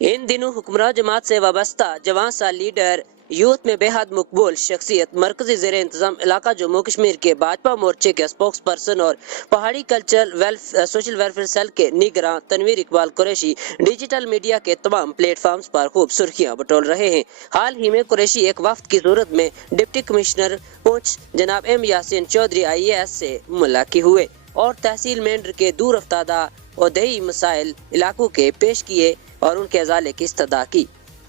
इन दिनों हुक्मरान जमात से वाबस्ता जवान सा लीडर, यूथ में बेहद मकबूल शख्सियत, मरकजी ज़ेर इंतजाम इलाका जम्मू कश्मीर के भाजपा मोर्चे के स्पोक्स पर्सन और पहाड़ी कल्चर सोशल वेलफेयर सेल के निगरान तनवीर इकबाल कुरैशी डिजिटल मीडिया के तमाम प्लेटफॉर्म्स पर खूब सुर्खियां बटोर रहे हैं। हाल ही में कुरैशी एक वफ्द की सूरत में डिप्टी कमिश्नर पुंछ जनाब एम यासीन चौधरी IAS से मुलाकात हुए और तहसील मेंढर के दूर अफ्तादा और दही मसाइल इलाकों के पेश किए और उनके अजाले की इस्तदा की।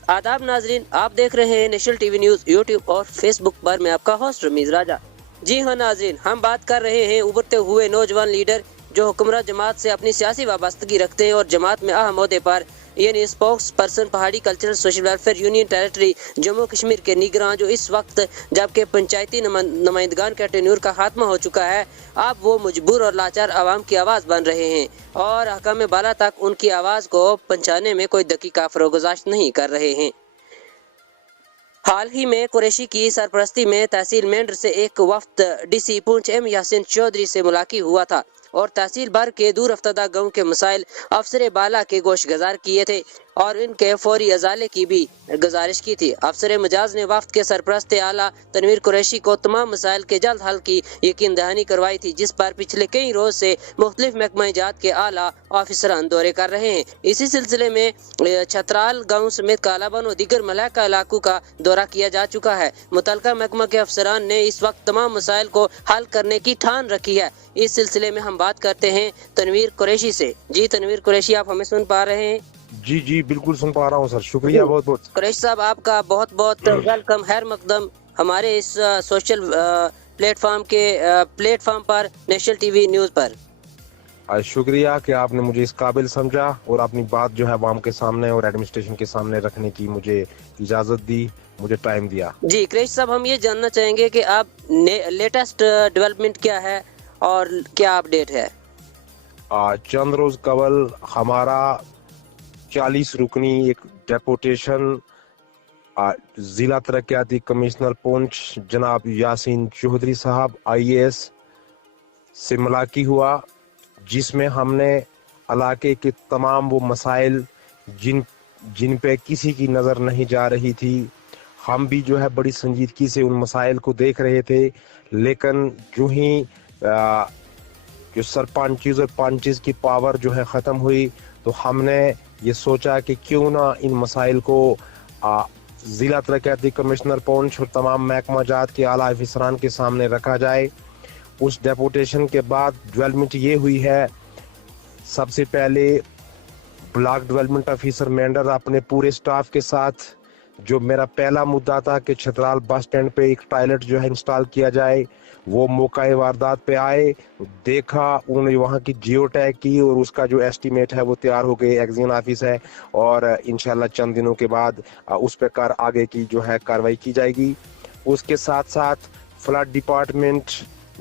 आदाब नाजरीन, आप देख रहे हैं नेशनल टीवी न्यूज़ यूट्यूब और फेसबुक पर। मैं आपका होस्ट रमीज राजा। जी हाँ नाजरीन, हम बात कर रहे हैं उभरते हुए नौजवान लीडर जो हुक्मरान जमात से अपनी सियासी वाबस्तगी रखते हैं और जमात में अहम ओहदे पर यानी स्पोक्स पर्सन पहाड़ी cultural social welfare union territory Jammu Kashmir के निगरान, जो इस वक्त जबकि पंचायती नुमाइंदगान का टेन्योर का खात्मा हो चुका है, अब वो मजबूर और लाचार आवाम की आवाज़ बन रहे हैं और हकाम बाला तक उनकी आवाज़ को पहुँचाने में कोई दकीका फरोगुज़ाश्त नहीं कर रहे हैं। हाल ही में कुरैशी की सरपरस्ती में तहसील मेंढर से एक वफ्द DC पुंछ एम यासीन चौधरी से मुलाकात हुआ था और तहसील भर के दूर अफ्तादा गाँव के मसाइल अफसर बाला के गोश गुजार किए थे और इनके फौरी अजाले की भी गुजारिश की थी। अफसर मजाज ने वफ्द के सरपरस्त आला तनवीर कुरैशी को तमाम मसाइल के जल्द हल की यकीन दहानी करवाई थी, जिस पर पिछले कई रोज से मुख्तलिफ महकमा जात के आला ऑफिसरान दौरे कर रहे हैं। इसी सिलसिले में छतराल गाँव समेत कालाबन और दीगर मलाका इलाकों का दौरा किया जा चुका है। मुतलका महकमा के अफसरान ने इस वक्त तमाम मसाइल को हल करने की ठान रखी है। इस सिलसिले में हम बात करते हैं तनवीर कुरैशी से। जी तनवीर कुरैशी, आप हमें सुन पा रहे हैं? जी बिल्कुल सुन पा रहा हूँ सर, शुक्रिया बहुत बहुत। कुरैशी साहब, आपका बहुत बहुत वेलकम, खैर मकदम हमारे इस सोशल प्लेटफॉर्म पर, नेशनल टीवी न्यूज़ पर। शुक्रिया कि आपने मुझे इस काबिल समझा और अपनी बात जो है आवाम के सामने और एडमिनिस्ट्रेशन के सामने रखने की मुझे इजाज़त दी, मुझे टाइम दिया। जी कुरैशी साहब, हम ये जानना चाहेंगे कि आप लेटेस्ट डेवलपमेंट क्या है और क्या अपडेट है? चंद रोज कबल हमारा 40 रुकनी एक डेपुटेशन जिला तरक्याती कमिश्नर पुंछ जनाब यासीन चौधरी साहब IAS से मुलाकात हुआ, जिसमें हमने इलाके के तमाम वो मसाइल जिन पे किसी की नज़र नहीं जा रही थी, हम भी जो है बड़ी संजीदगी से उन मसाइल को देख रहे थे। लेकिन जो ही जो सरपंचेस और पंचेस की पावर जो है ख़त्म हुई, तो हमने ये सोचा कि क्यों ना इन मसाइल को ज़िला तरक्याती कमिश्नर पुंछ और तमाम महकमा जात के आला अफसरान के सामने रखा जाए। उस डेपुटेशन के बाद डेवलपमेंट ये हुई है, सबसे पहले ब्लॉक डेवलपमेंट ऑफिसर मेंढर अपने पूरे स्टाफ के साथ, जो मेरा पहला मुद्दा था कि छतराल बस स्टैंड पे एक टॉयलेट जो है इंस्टॉल किया जाए, वो मौका वारदात पे आए, देखा, उन्होंने वहाँ की जियो टैग की और उसका जो एस्टीमेट है वो तैयार हो गए, एक्जीन ऑफिस है और इंशाल्लाह चंद दिनों के बाद उस पर आगे की जो है कार्रवाई की जाएगी। उसके साथ साथ फ्लड डिपार्टमेंट,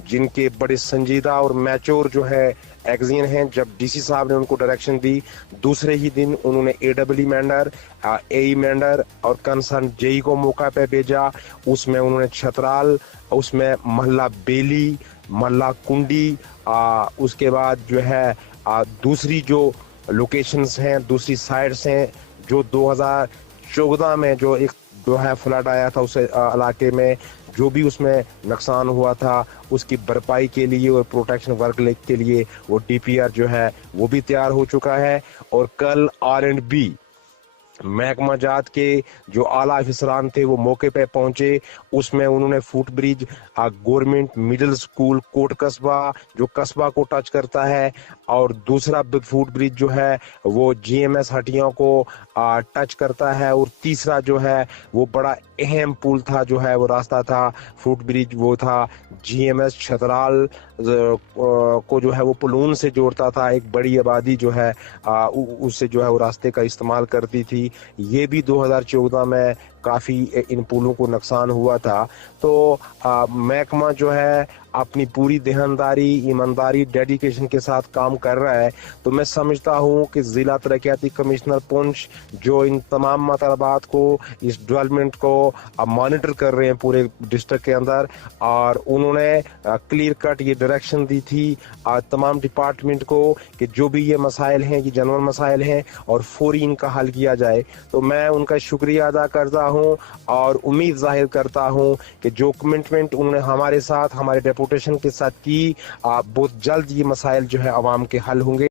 जिनके बड़े संजीदा और मैच्योर जो है एक्जीन हैं, जब DC साहब ने उनको डायरेक्शन दी, दूसरे ही दिन उन्होंने AEE मेंढर, AE मेंढर और कंसर्न JE को मौका पे भेजा। उसमें उन्होंने छतराल, उसमें महल्ला बेली, महल्ला कुंडी, उसके बाद जो है दूसरी जो लोकेशंस हैं, दूसरी साइड्स हैं, जो 2014 में जो एक जो है फ्लड आया था उस इलाके में, जो भी उसमें नुकसान हुआ था उसकी भरपाई के लिए और प्रोटेक्शन वर्क के लिए वो DPR जो है वो भी तैयार हो चुका है। और कल R&B महकमा जात के जो आला अफसरान थे वो मौके पे पहुंचे, उसमें उन्होंने foot bridge government middle school Kot Kasba, जो कस्बा को टच करता है, और दूसरा फुट ब्रिज जो है वो GMS हटियों को टच करता है, और तीसरा जो है वो बड़ा अहम पुल था, जो है वो रास्ता था फुट ब्रिज, वो था GMS छतराल को जो है वो पुलून से जोड़ता था। एक बड़ी आबादी जो है उससे जो है वो रास्ते का इस्तेमाल करती थी। ये भी 2014 में काफ़ी इन पुलों को नुकसान हुआ था। तो महकमा जो है अपनी पूरी देहानदारी, ईमानदारी, डेडिकेशन के साथ काम कर रहा है। तो मैं समझता हूँ कि ज़िला तरक्याती कमिश्नर पुंछ जो इन तमाम मतलबात को, इस डेवलपमेंट को मॉनिटर कर रहे हैं पूरे डिस्ट्रिक्ट के अंदर, और उन्होंने क्लियर कट ये डायरेक्शन दी थी तमाम डिपार्टमेंट को कि जो भी ये मसाइल हैं, ये जनरल मसाइल हैं, और फौरी इनका हल किया जाए। तो मैं उनका शुक्रिया अदा करता हूँ और उम्मीद जाहिर करता हूँ कि जो कमिटमेंट उन्होंने हमारे साथ, हमारे डेपुटेशन के साथ की, बहुत जल्द ये मसाइल जो है अवाम के हल होंगे।